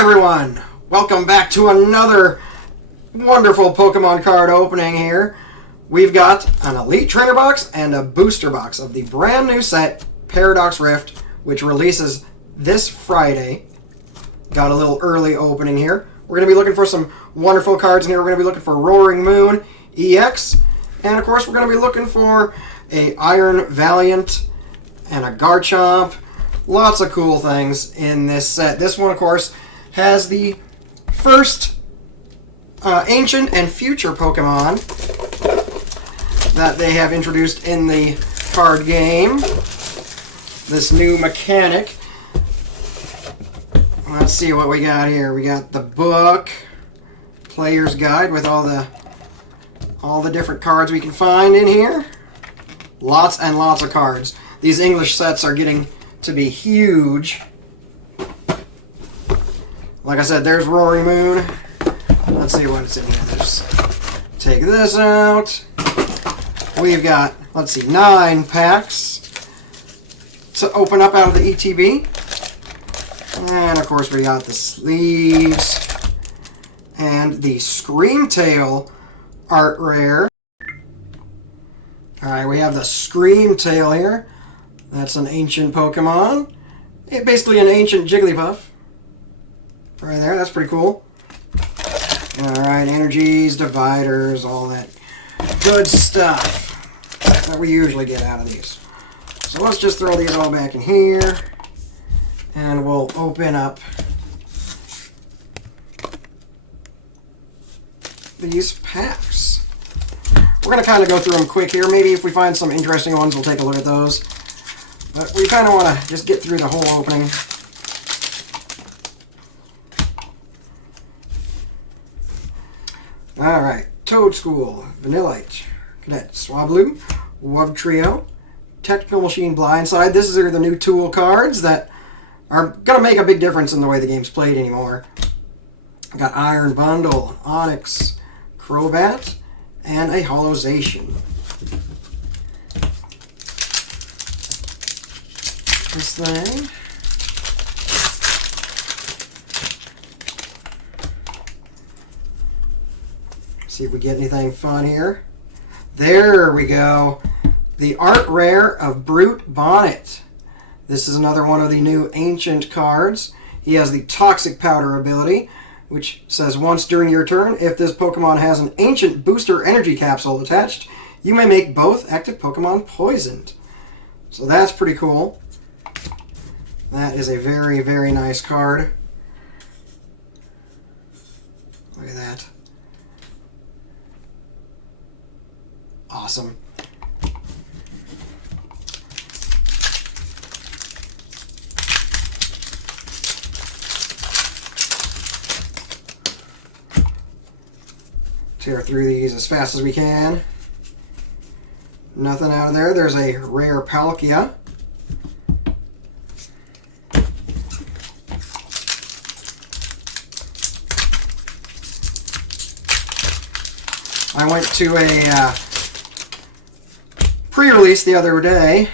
everyone! Welcome back to another wonderful Pokemon card opening here. We've got an Elite Trainer box and a booster box of the brand new set, Paradox Rift, which releases this Friday. Got a little early opening here. We're going to be looking for some wonderful cards in here. We're going to be looking for Roaring Moon EX, and of course we're going to be looking for a Iron Valiant and a Garchomp. Lots of cool things in this set. This one, of course, has the first ancient and future Pokemon that they have introduced in the card game. This new mechanic. Let's see what we got here. We got the book, player's guide with all the different cards we can find in here. Lots and lots of cards. These English sets are getting to be huge. Like I said, there's Roaring Moon. Let's see what's in here. Just take this out. We've got, let's see, 9 packs to open up out of the ETB. And of course we got the sleeves and the Screamtail art rare. Alright, we have the Screamtail here. That's an ancient Pokemon. Basically an ancient Jigglypuff. Right there, that's pretty cool. Alright, energies, dividers, all that good stuff that we usually get out of these. So let's just throw these all back in here. And we'll open up these packs. We're going to kind of go through them quick here. Maybe if we find some interesting ones, we'll take a look at those. But we kind of want to just get through the whole opening. Alright, Toad School, Vanillite, Cadet Swablu, Wugtrio, Technical Machine Blindside. These are the new tool cards that are going to make a big difference in the way the game's played anymore. Got Iron Bundle, Onyx, Crobat, and a Holozation. This thing. See if we get anything fun here. There we go. The art rare of Brute Bonnet. This is another one of the new ancient cards. He has the Toxic Powder ability, which says once during your turn, if this Pokemon has an ancient booster energy capsule attached, you may make both active Pokemon poisoned. So that's pretty cool. That is a very, very nice card. Look at that. Awesome. Tear through these as fast as we can. Nothing out of there. There's a rare Palkia. I went to a pre-release the other day.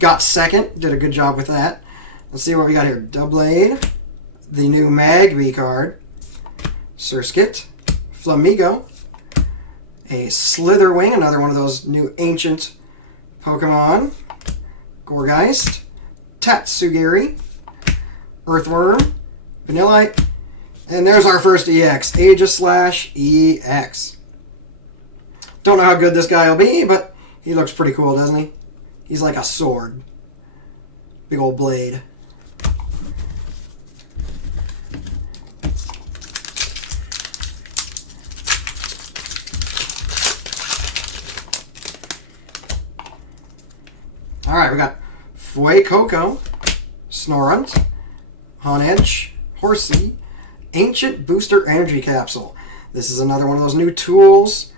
Got second. Did a good job with that. Let's see what we got here. Doublade. The new Magby card. Surskit. Flamigo. A Slitherwing, another one of those new ancient Pokemon. Gourgeist. Tatsugiri. Earthworm. Vanillite. And there's our first EX. Aegislash EX. Don't know how good this guy will be, but he looks pretty cool, doesn't he? He's like a sword. Big old blade. Alright, we got Fuecoco, Snorunt, Honedge, Horsey, Ancient Booster Energy Capsule. This is another one of those new tools.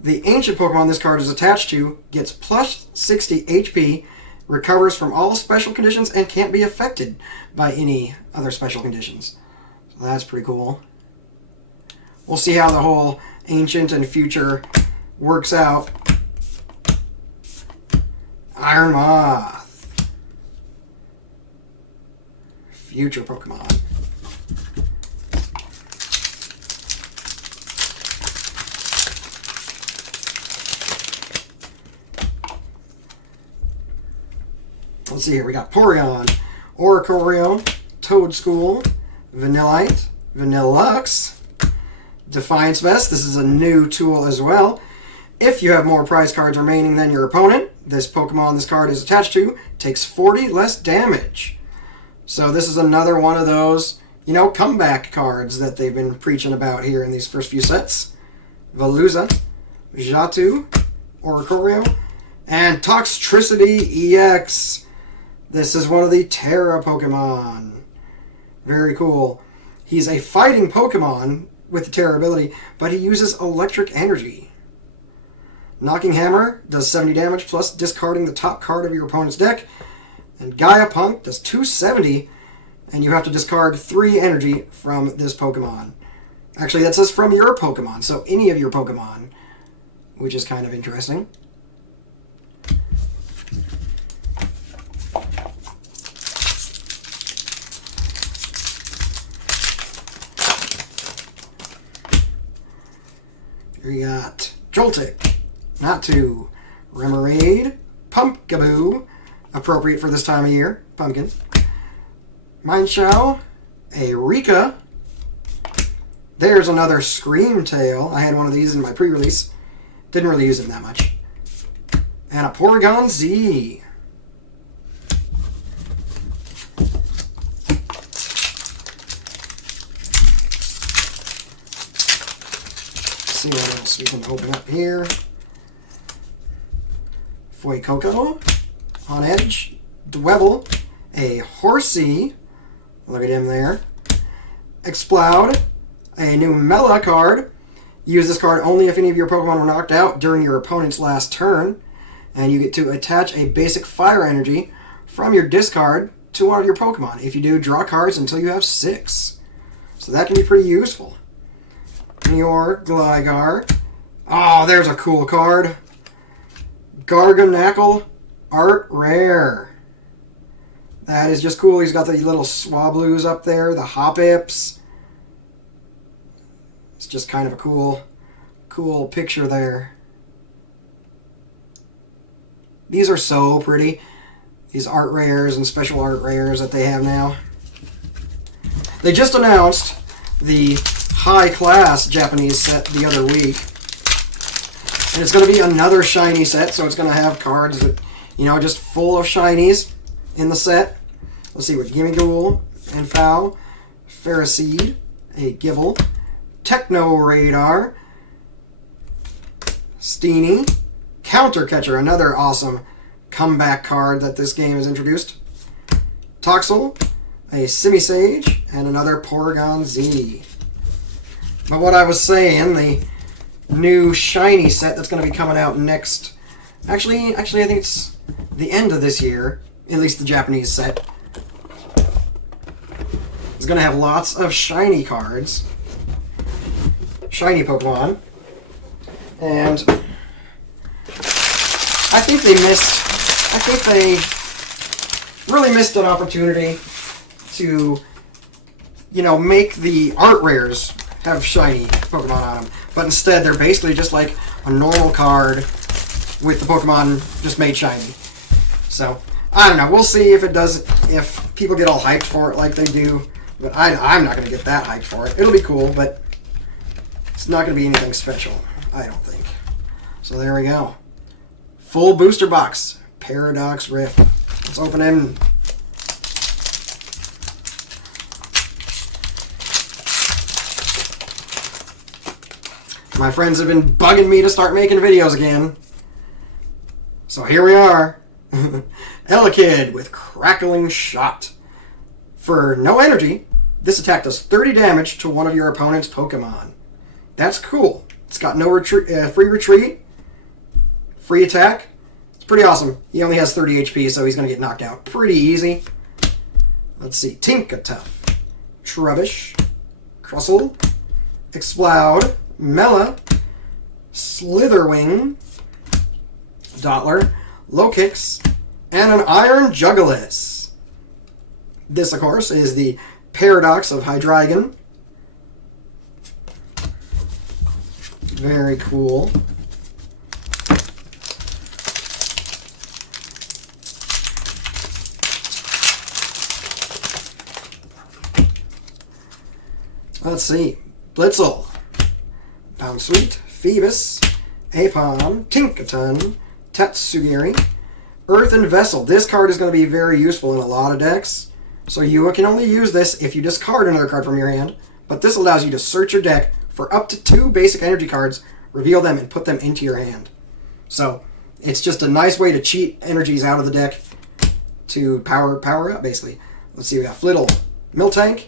The ancient Pokemon this card is attached to gets plus 60 HP, recovers from all special conditions, and can't be affected by any other special conditions. So that's pretty cool. We'll see how the whole ancient and future works out. Iron Moth. Future Pokemon. let's see here. We got Porygon, Oricorio, Toadschool, Vanillite, Vanillux, Defiance Vest. This is a new tool as well. If you have more prize cards remaining than your opponent, this Pokemon this card is attached to takes 40 less damage. So this is another one of those, you know, comeback cards that they've been preaching about here in these first few sets. Veluza, Jatu, Oricorio, and Toxtricity EX. This is one of the Terra Pokemon. Very cool. He's a fighting Pokemon with the Terra ability, but he uses electric energy. Knocking Hammer does 70 damage plus discarding the top card of your opponent's deck. And Gaia Punk does 270, and you have to discard 3 energy from this Pokemon. Actually, that says from your Pokemon, so any of your Pokemon, which is kind of interesting. Here we got Joltik, Natu, Remoraid, Pumpkaboo, appropriate for this time of year, pumpkin, Mineshow, a Rika. There's another Screamtail. I had one of these in my pre-release. Didn't really use them that much. And a Porygon Z. Let's see what else we can open up here. Fuecoco, On Edge, Dwebble, a Horsey. Look at him there. Exploud, a new Mela card. Use this card only if any of your Pokemon were knocked out during your opponent's last turn. And you get to attach a basic fire energy from your discard to one of your Pokemon. If you do, draw cards until you have 6. So that can be pretty useful. Your Gligar. Oh, there's a cool card. Garganacl Art Rare. That is just cool. He's got the little Swablues up there, the Hoppips. It's just kind of a cool picture there. These are so pretty. These art rares and special art rares that they have now. They just announced the high-class Japanese set the other week. And it's going to be another shiny set, so it's going to have cards that, you know, just full of shinies in the set. Let's see what Gimmighoul and Foul, Ferroseed, a Gibble, Techno Radar, Steenie, Counter Catcher, another awesome comeback card that this game has introduced, Toxel, a Simisage, and another Porygon Z. But what I was saying, the new shiny set that's going to be coming out next, actually I think it's the end of this year, at least the Japanese set, is going to have lots of shiny cards, shiny Pokemon, and I think they really missed an opportunity to, you know, make the art rares have shiny Pokemon on them. But instead, they're basically just like a normal card with the Pokemon just made shiny. So, I don't know. We'll see if it does, if people get all hyped for it like they do. But I'm not going to get that hyped for it. It'll be cool, but it's not going to be anything special, I don't think. So there we go. Full booster box. Paradox Rift. Let's open him. My friends have been bugging me to start making videos again. So here we are. Elekid with Crackling Shot. For no energy, this attack does 30 damage to one of your opponent's Pokemon. That's cool. It's got no free retreat, free attack. It's pretty awesome. He only has 30 HP, so he's going to get knocked out pretty easy. Let's see. Tinkatuff, Trubbish, Crustle, Exploud, Mela, Slitherwing, Dottler, Lokix, and an Iron Juggalis. This, of course, is the Paradox of Hydreigon. Very cool. Let's see. Blitzel, Bounsweet, Phoebus, Apom, Tinkaton, Tatsugiri, Earthen Vessel. This card is going to be very useful in a lot of decks. So you can only use this if you discard another card from your hand. But this allows you to search your deck for up to 2 basic energy cards, reveal them, and put them into your hand. So it's just a nice way to cheat energies out of the deck to power up, basically. Let's see, we got Flittle, Miltank,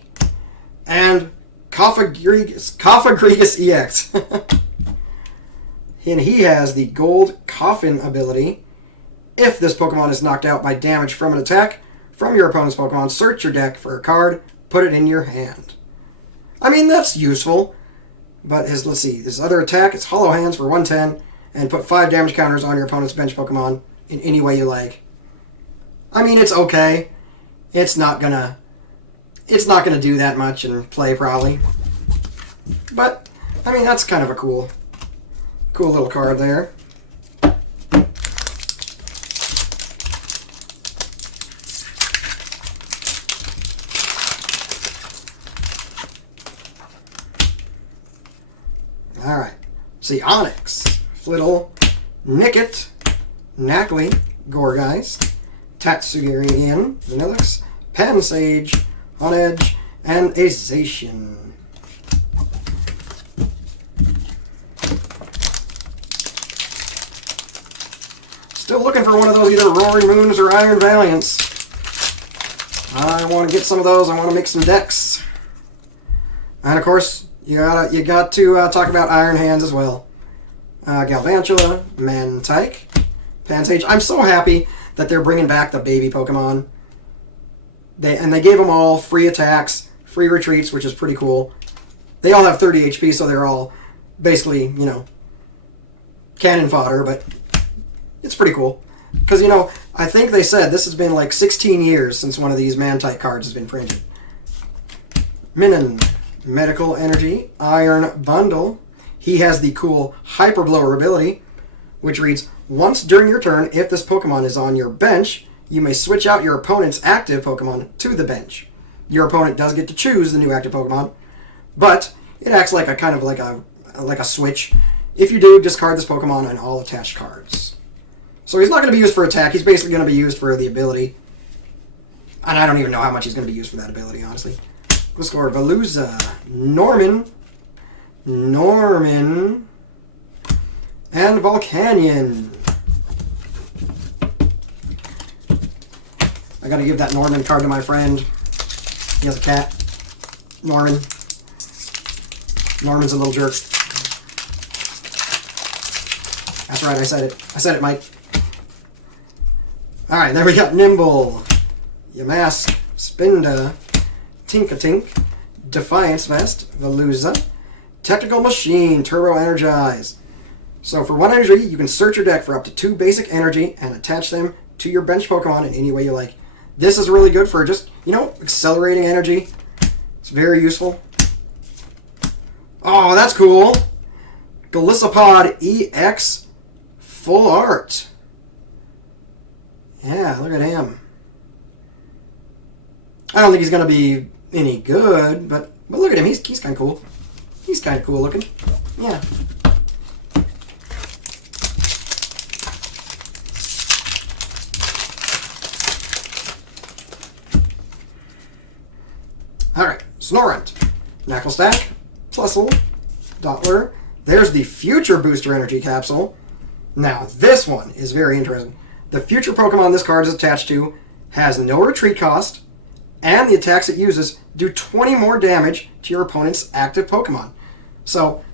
and Coffagregus EX. And he has the Gold Coffin ability. If this Pokemon is knocked out by damage from an attack from your opponent's Pokemon, search your deck for a card, put it in your hand. I mean, that's useful. But let's see, his other attack, it's Hollow Hands for 110, and put 5 damage counters on your opponent's bench Pokemon in any way you like. I mean, it's okay. It's not gonna do that much in play, probably. But, I mean, that's kind of a cool little card there. Alright. See, Onyx, Flittle, Nickit, Knackley, Gourgeist, Tatsugiri again, Vanillix, Pansage, Honedge, and Azation. Still looking for one of those either Roaring Moons or Iron Valiants. I want to get some of those. I want to make some decks. And of course, you got to talk about Iron Hands as well. Galvantula, Mantike, Pansage. I'm so happy that they're bringing back the baby Pokemon. They gave them all free attacks, free retreats, which is pretty cool. They all have 30 HP, so they're all basically, cannon fodder, but it's pretty cool. Because, I think they said this has been like 16 years since one of these Mantike cards has been printed. Minun, Medical Energy, Iron Bundle. He has the cool Hyper Blower ability, which reads, once during your turn, if this Pokemon is on your bench, you may switch out your opponent's active Pokemon to the bench. Your opponent does get to choose the new active Pokemon, but it acts like a kind of like a switch. If you do, discard this Pokemon and all attached cards. So he's not going to be used for attack. He's basically going to be used for the ability. And I don't even know how much he's going to be used for that ability, honestly. We'll score Veluza, Norman, and Volcanion. I gotta give that Norman card to my friend. He has a cat. Norman's a little jerk. That's right, I said it. I said it, Mike. Alright, there we got Nimble, Yamask, Spinda, Tinkatink, Defiance Vest, Veluza, Technical Machine, Turbo Energize. So for 1 energy, you can search your deck for up to 2 basic energy and attach them to your bench Pokemon in any way you like. This is really good for just, accelerating energy. It's very useful. Oh, that's cool. Golisopod EX Full Art. Yeah, look at him. I don't think he's going to be any good, but look at him. He's kind of cool. He's kind of cool looking. Yeah. Alright, Snorunt, Knacklestack, Plusle, Dottler. There's the Future Booster Energy Capsule. Now, this one is very interesting. The future Pokemon this card is attached to has no retreat cost, and the attacks it uses do 20 more damage to your opponent's active Pokemon. So,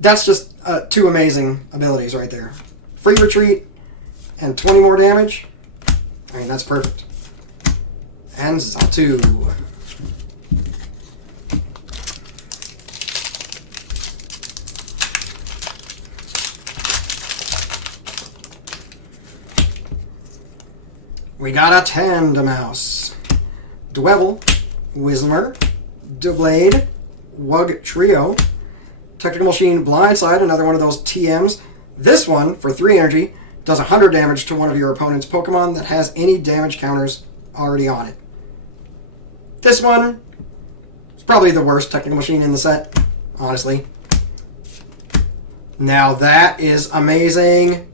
that's just 2 amazing abilities right there. Free retreat and 20 more damage. I mean, that's perfect. And Xatu. We got a Tandemaus, Dwebble, Whismur, Doublade, Wug Trio, Technical Machine Blindside, another one of those TMs. This one, for 3 energy, does 100 damage to one of your opponent's Pokemon that has any damage counters already on it. This one, It's probably the worst technical machine in the set, honestly. Now that is amazing.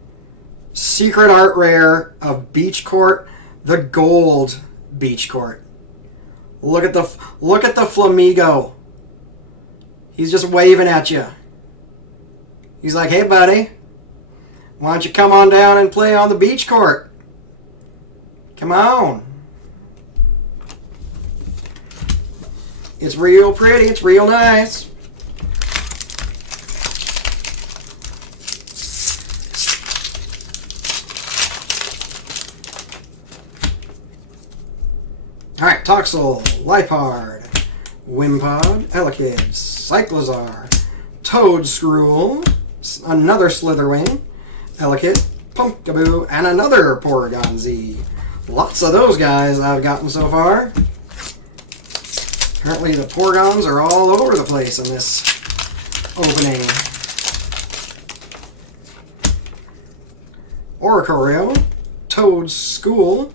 Secret art rare of Beach Court, the gold Beach Court. Look at the Flamigo. He's just waving at you. He's like, "Hey buddy, why don't you come on down and play on the beach court? Come on." It's real pretty, it's real nice. Alright, Toxel, Lipard, Wimpod, Elekid, Cyclozar, Toadscruel, another Slitherwing, Elekid, Pumpkaboo, and another Porygon Z. Lots of those guys I've gotten so far. Apparently the Porygons are all over the place in this opening. Oricorio, Toadschool,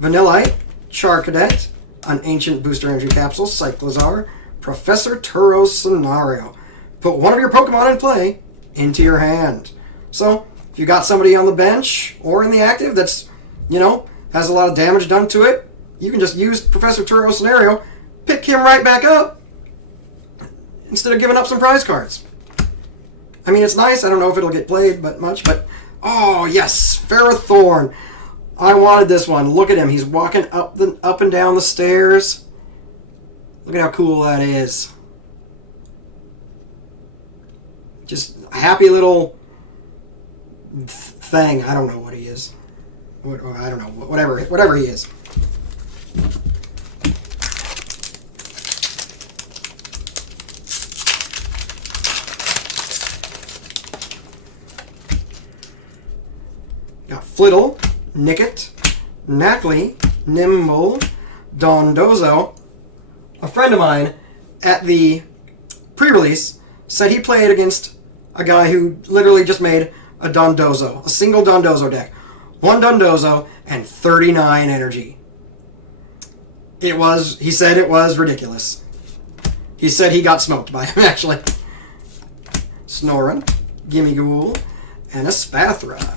Vanillite, Charcadet, an Ancient Booster Energy Capsule, Cyclozar, Professor Turo's Scenario. Put one of your Pokemon in play into your hand. So, if you got somebody on the bench or in the active that's, has a lot of damage done to it, you can just use Professor Turo's Scenario, pick him right back up, instead of giving up some prize cards. I mean, it's nice. I don't know if it'll get played much, but oh yes, Ferrothorn. I wanted this one. Look at him. He's walking up and down the stairs. Look at how cool that is. Just a happy little thing. I don't know what he is. I don't know. Whatever he is. Got Flittle, Nickit, Knackley, Nimble, Dondozo. A friend of mine at the pre-release said he played against a guy who literally just made a Dondozo, a single Dondozo deck. One Dondozo and 39 energy. He said it was ridiculous. He said he got smoked by him, actually. Snorunt, Gimmighoul, and a Spathra.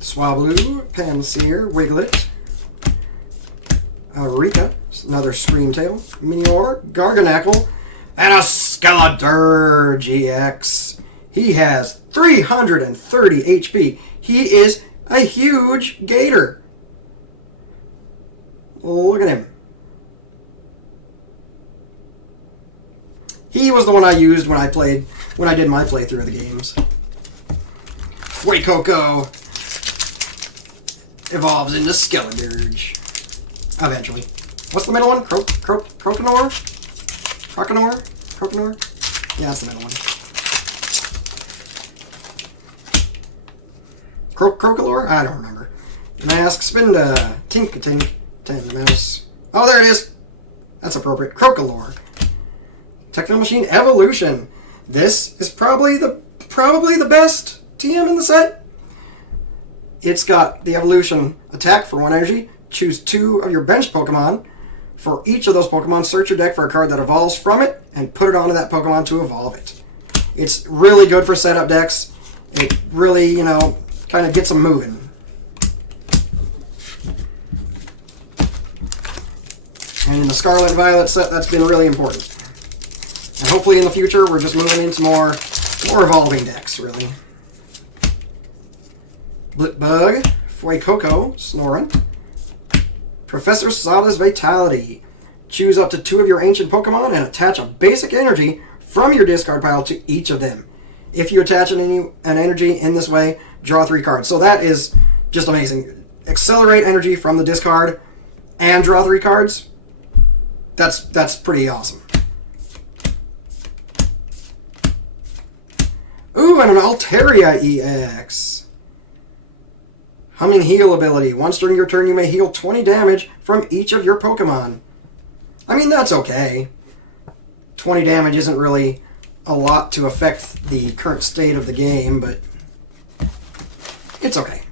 Swablu, Pansear, Wiglet, Rika, another Screamtail, Minior, Garganackle, and a Skeletor GX. He has 330 HP. He is a huge gator. Look at him. He was the one I used when I did my playthrough of the games. Fuecoco evolves into Skeledirge. Eventually. What's the middle one? Croconor? Yeah, that's the middle one. Crocolore? I don't remember. Mask, Spinda, Tinkatink, Tandemaus. Oh, there it is! That's appropriate. Crocolore. Techno Machine Evolution. This is probably the best TM in the set. It's got the evolution attack for 1 energy. Choose 2 of your bench Pokemon. For each of those Pokemon, search your deck for a card that evolves from it and put it onto that Pokemon to evolve it. It's really good for setup decks. It really, kind of gets them moving. And in the Scarlet and Violet set, that's been really important. And hopefully in the future, we're just moving into more evolving decks, really. Blipbug, Fuecoco, Snorunt, Professor Sada's Vitality. Choose up to 2 of your ancient Pokemon and attach a basic energy from your discard pile to each of them. If you attach an energy in this way, draw 3 cards. So that is just amazing. Accelerate energy from the discard and draw 3 cards. That's pretty awesome. Ooh, and an Altaria EX. Humming Heal ability. Once during your turn, you may heal 20 damage from each of your Pokemon. I mean, that's okay. 20 damage isn't really a lot to affect the current state of the game, but it's okay.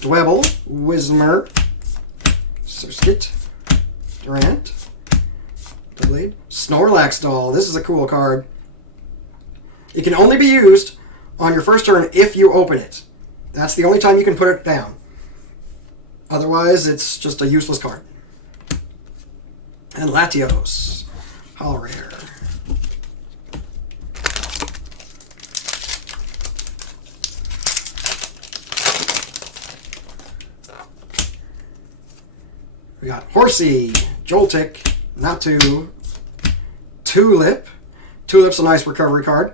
Dwebble, Whismur, Surskit, Durant, Doublade, Snorlax Doll. This is a cool card. It can only be used on your first turn if you open it. That's the only time you can put it down. Otherwise, it's just a useless card. And Latios, Holo Rare. We got Horsey, Joltik, Natu, Tulip. Tulip's a nice recovery card.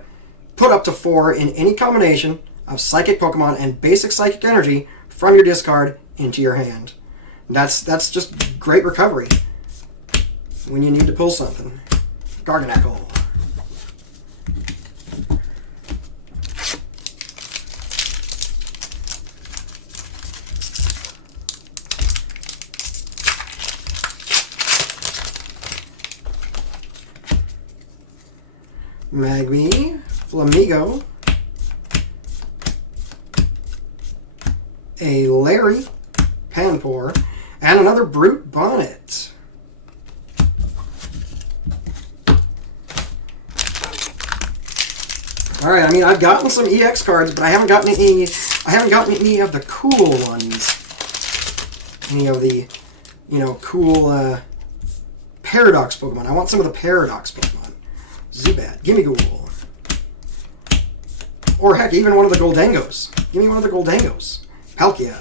Put up to 4 in any combination of Psychic Pokemon and basic Psychic Energy from your discard into your hand. That's just great recovery when you need to pull something. Garganacl. Magby, Flamigo, a Larry, Panpour, and another Brute Bonnet. All right, I mean, I've gotten some EX cards, but I haven't gotten any. I haven't gotten any of the cool ones. Any of the, cool Paradox Pokemon. I want some of the Paradox Pokemon. Zubat, Gimmighoul. Or heck, even one of the Goldengos. Give me one of the Goldengos. Palkia.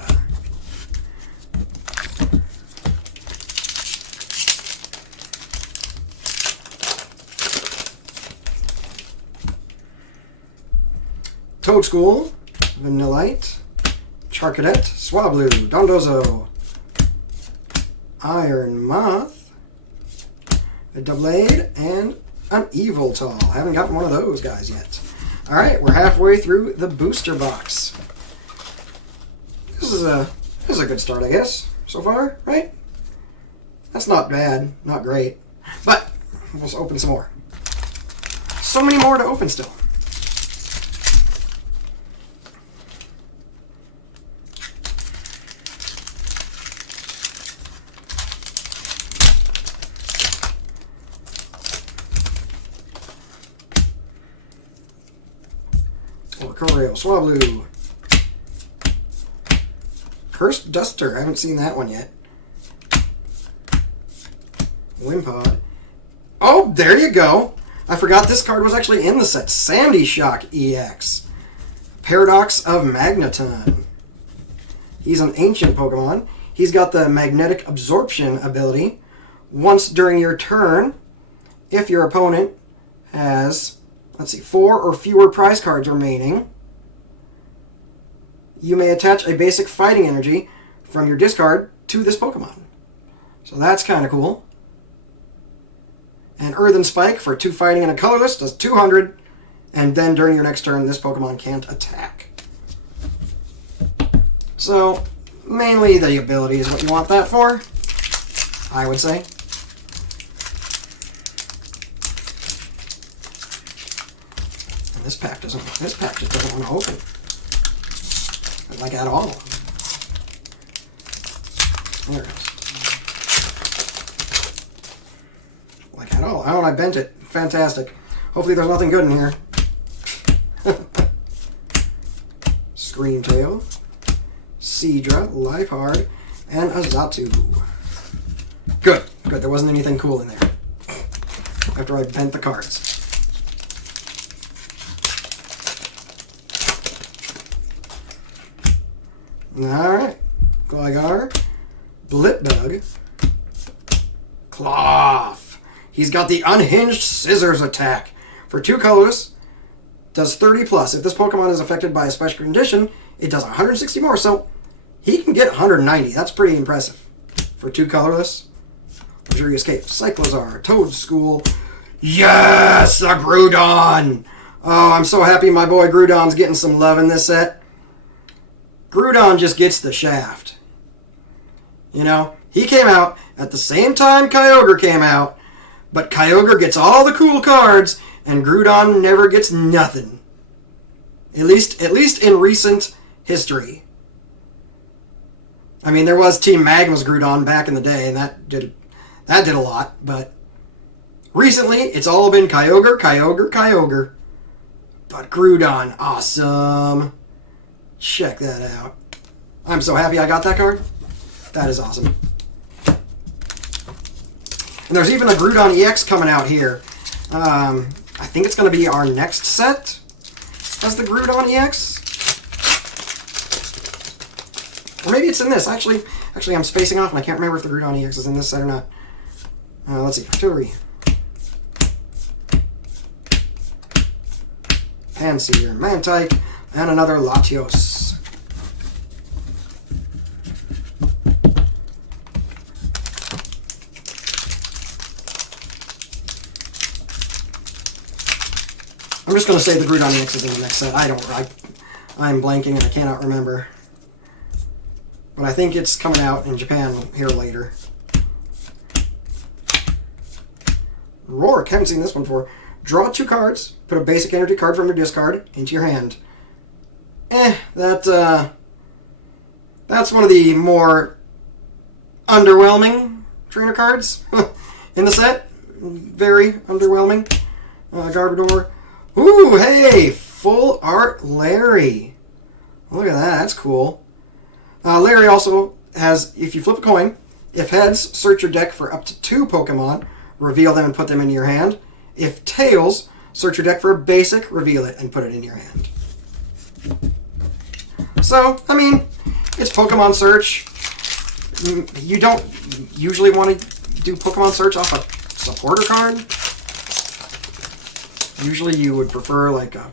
Toadschool, Vanillite, Charcadet, Swablu, Dondozo, Iron Moth, a Doublade, and an Eviltal. I haven't gotten one of those guys yet. Alright, we're halfway through the booster box. This is a good start, I guess, so far, right? That's not bad, not great. But let's open some more. So many more to open still. Oricorio, Swablu. Cursed Duster. I haven't seen that one yet. Wimpod. Oh, there you go. I forgot this card was actually in the set. Sandy Shock EX. Paradox of Magneton. He's an ancient Pokemon. He's got the Magnetic Absorption ability. Once during your turn, if your opponent has, 4 or fewer prize cards remaining, you may attach a basic fighting energy from your discard to this Pokemon. So that's kind of cool. And Earthen Spike for 2 fighting and a colorless does 200, and then during your next turn, this Pokemon can't attack. So, mainly the ability is what you want that for, I would say. And this pack just doesn't want to open. Like at all. There it is. Like at all. Oh, I bent it. Fantastic. Hopefully there's nothing good in here. Screamtail, Seadra, Liepard, and Azatu. Good. Good. There wasn't anything cool in there. After I bent the cards. Alright. Gligar, Blipbug, Cloth. He's got the Unhinged Scissors attack. For 2 colorless, does 30 plus. If this Pokemon is affected by a special condition, it does 160 more, so he can get 190. That's pretty impressive. For 2 colorless, Luxurious Cape, Cyclozar, Toadschool, Yes, the Groudon! Oh, I'm so happy my boy Groudon's getting some love in this set. Groudon just gets the shaft. You know, he came out at the same time Kyogre came out, but Kyogre gets all the cool cards, and Groudon never gets nothing. At least in recent history. I mean, there was Team Magma's Groudon back in the day, and that did a lot, but recently, it's all been Kyogre, Kyogre, Kyogre. But Groudon, awesome. Check that out. I'm so happy I got that card. That is awesome. And there's even a Groudon EX coming out here. I think it's going to be our next set as the Groudon EX. Or maybe it's in this. Actually, I'm spacing off, and I can't remember if the Groudon EX is in this set or not. Let's see. Artillery. Panseer, Mantike, and another Latios. I'm just going to say the Groudon EX is in the next set. I'm blanking and I cannot remember. But I think it's coming out in Japan here later. Roark, haven't seen this one before. Draw 2 cards, put a basic energy card from your discard into your hand. That's one of the more underwhelming trainer cards in the set. Very underwhelming. Garbodor. Ooh, hey! Full art Larry. Look at that, that's cool. Larry also has, if you flip a coin, if heads, search your deck for up to 2 Pokemon, reveal them and put them into your hand. If tails, search your deck for a basic, reveal it, and put it in your hand. So, I mean, it's Pokemon Search. You don't usually want to do Pokemon Search off a supporter card. Usually you would prefer like a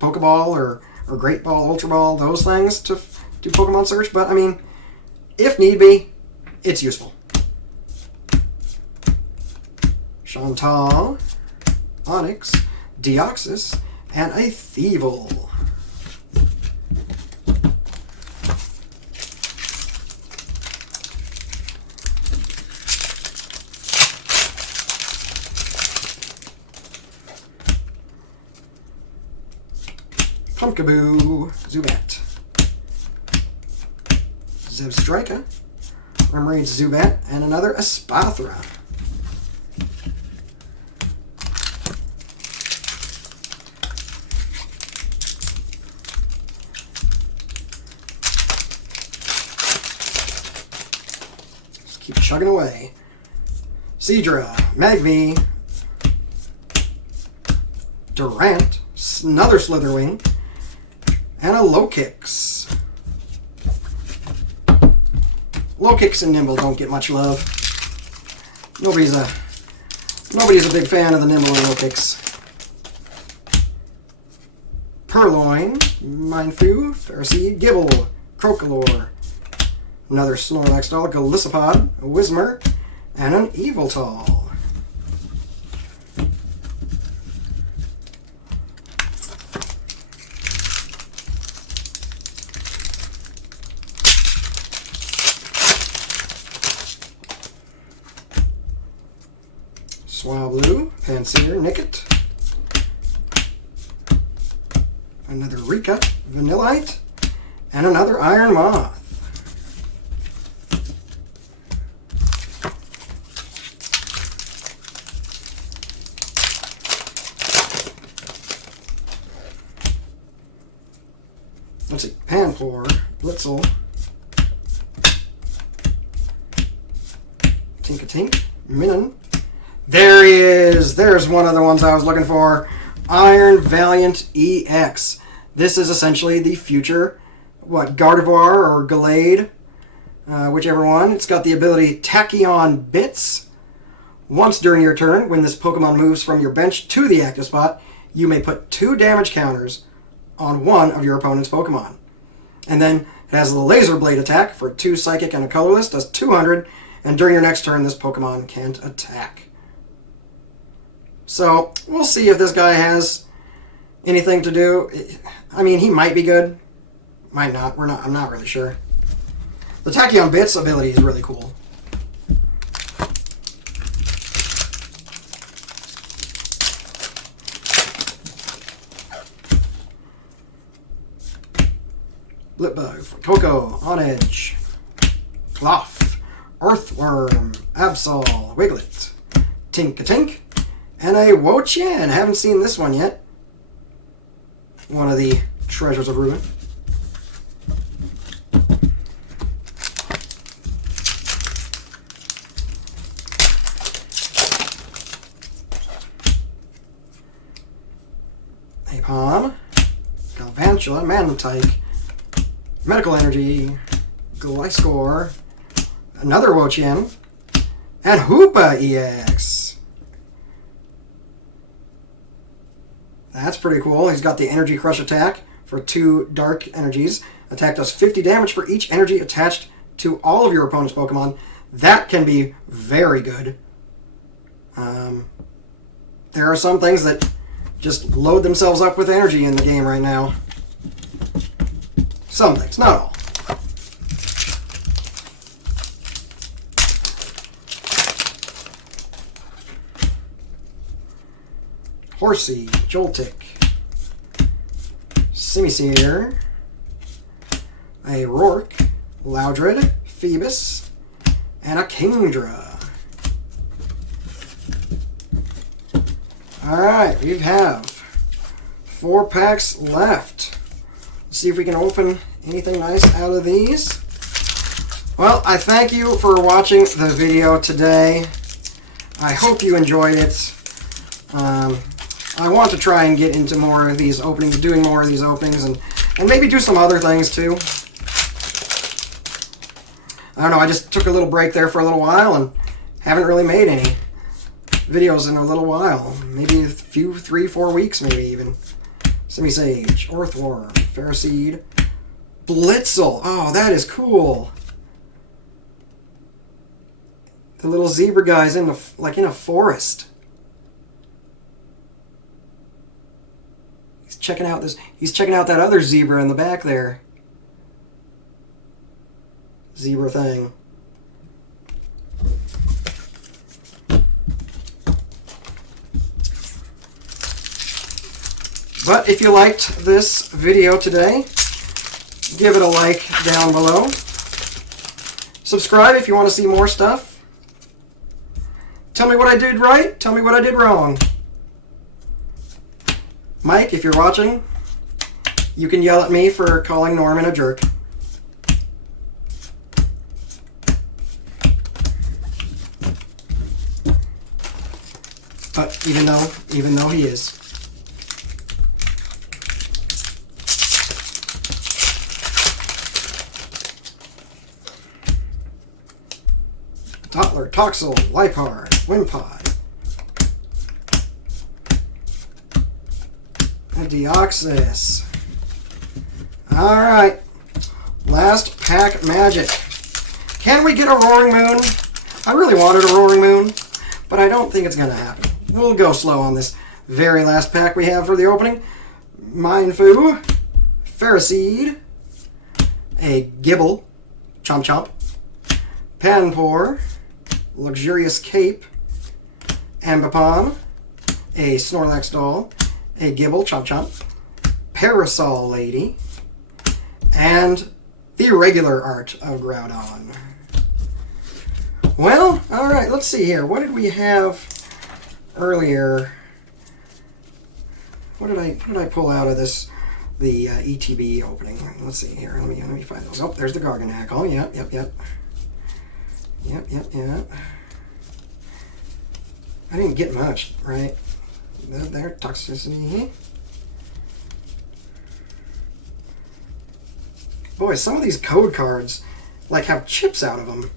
Pokeball or Great Ball, Ultra Ball, those things to do Pokemon Search. But, I mean, if need be, it's useful. Chantal, Onyx, Deoxys, and a Thievul. Pumpkaboo, Zubat, Zebstrika, Remoraid Zubat, and another Espathra. Just keep chugging away. Seadra, Magby, Durant, another Slitherwing, and a Low-Kicks. Low-Kicks and Nimble don't get much love. Nobody's a big fan of the Nimble and Low-Kicks. Purloin, Mienfoo, Ferroseed, Gibble, Crocolore, another Snorlax doll, Golisopod, a Whismur, and an Eviltal. Swablu, Panseer, Nickit, another Rika, Vanillite, and another Iron Moth. Let's see, Panpour, Blitzel, Tinkatink, Minun. There he is. There's one of the ones I was looking for. Iron Valiant EX. This is essentially the future, Gardevoir or Gallade, whichever one. It's got the ability Tachyon Bits. Once during your turn, when this Pokemon moves from your bench to the active spot, you may put 2 damage counters on one of your opponent's Pokemon. And then it has a Laser Blade attack for 2 Psychic and a Colorless, does 200, and during your next turn, this Pokemon can't attack. So we'll see if this guy has anything to do. I mean, he might be good, might not. I'm not really sure. The Tachyon Bits ability is really cool. Blipbug for Coco, On Edge, Cloth, Earthworm, Absol, Wiglet, Tink-a-Tink, and a Wo-Chien. Haven't seen this one yet. One of the Treasures of Ruin. Apom, Galvantula, Mantyke, Medical Energy, Gliscor, another Wo-Chien, and Hoopa EX. That's pretty cool. He's got the Energy Crush attack for 2 dark energies. Attack does 50 damage for each energy attached to all of your opponent's Pokemon. That can be very good. There are some things that just load themselves up with energy in the game right now. Some things, not all. Horsey, Joltik, Simisear, a Rourke, Loudred, Phoebus, and a Kingdra. Alright, we have 4 packs left. Let's see if we can open anything nice out of these. Well, I thank you for watching the video today. I hope you enjoyed it. I want to try and get into more of these openings, doing more of these openings, and maybe do some other things too. I don't know, I just took a little break there for a little while and haven't really made any videos in a little while. Maybe a few, 3-4 weeks maybe even. Simisage, Earthworm, Ferroseed, Blitzel. Oh, that is cool. The little zebra guy's in like in a forest. He's checking out this. He's checking out that other zebra in the back there. Zebra thing. But if you liked this video today, give it a like down below. Subscribe if you want to see more stuff. Tell me what I did right. Tell me what I did wrong. Mike, if you're watching, you can yell at me for calling Norman a jerk. But even though he is. Tottler, Toxel, Liepard, Wimpod, and Deoxys. Alright. Last pack magic. Can we get a Roaring Moon? I really wanted a Roaring Moon, but I don't think it's going to happen. We'll go slow on this very last pack we have for the opening. Mindfu, Ferroseed, a Gibble, Chomp Chomp, Panpour, Luxurious Cape, Ambipom, a Snorlax doll, a Gibble, Chomp Chomp, Parasol Lady, and the regular art of Groudon. Well, alright, let's see here. What did we have earlier? What did I pull out of this? The ETB opening. Let's see here. Let me find those. Oh, there's the Garganacl. Yep. I didn't get much, right? There, Toxicity. Boy, some of these code cards like have chips out of them.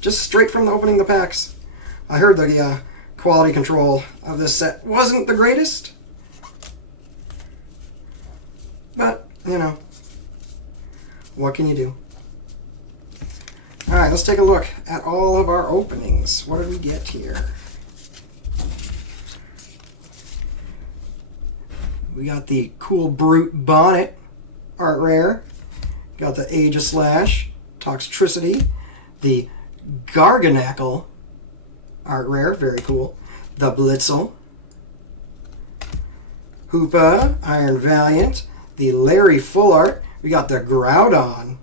Just straight from opening the packs. I heard the quality control of this set wasn't the greatest. But, you know, what can you do? Alright, let's take a look at all of our openings. What did we get here? We got the cool Brute Bonnet, art rare. Got the Aegislash, Toxtricity. The Garganackle, art rare, very cool. The Blitzel. Hoopa, Iron Valiant. The Larry Full Art. We got the Groudon,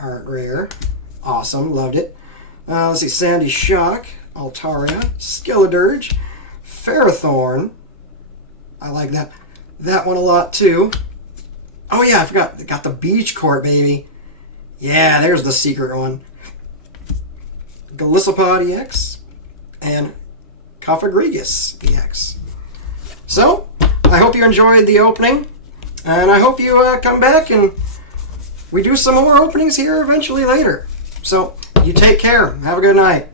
art rare. Awesome, loved it. Let's see, Sandy Shock, Altaria, Skeledirge, Ferrothorn. I like that one a lot too. Oh yeah, I forgot. Got the Beach Court, baby. Yeah, there's the secret one. Golisopod EX and Cofagrigus EX. So, I hope you enjoyed the opening, and I hope you come back and we do some more openings here eventually later. So, you take care. Have a good night.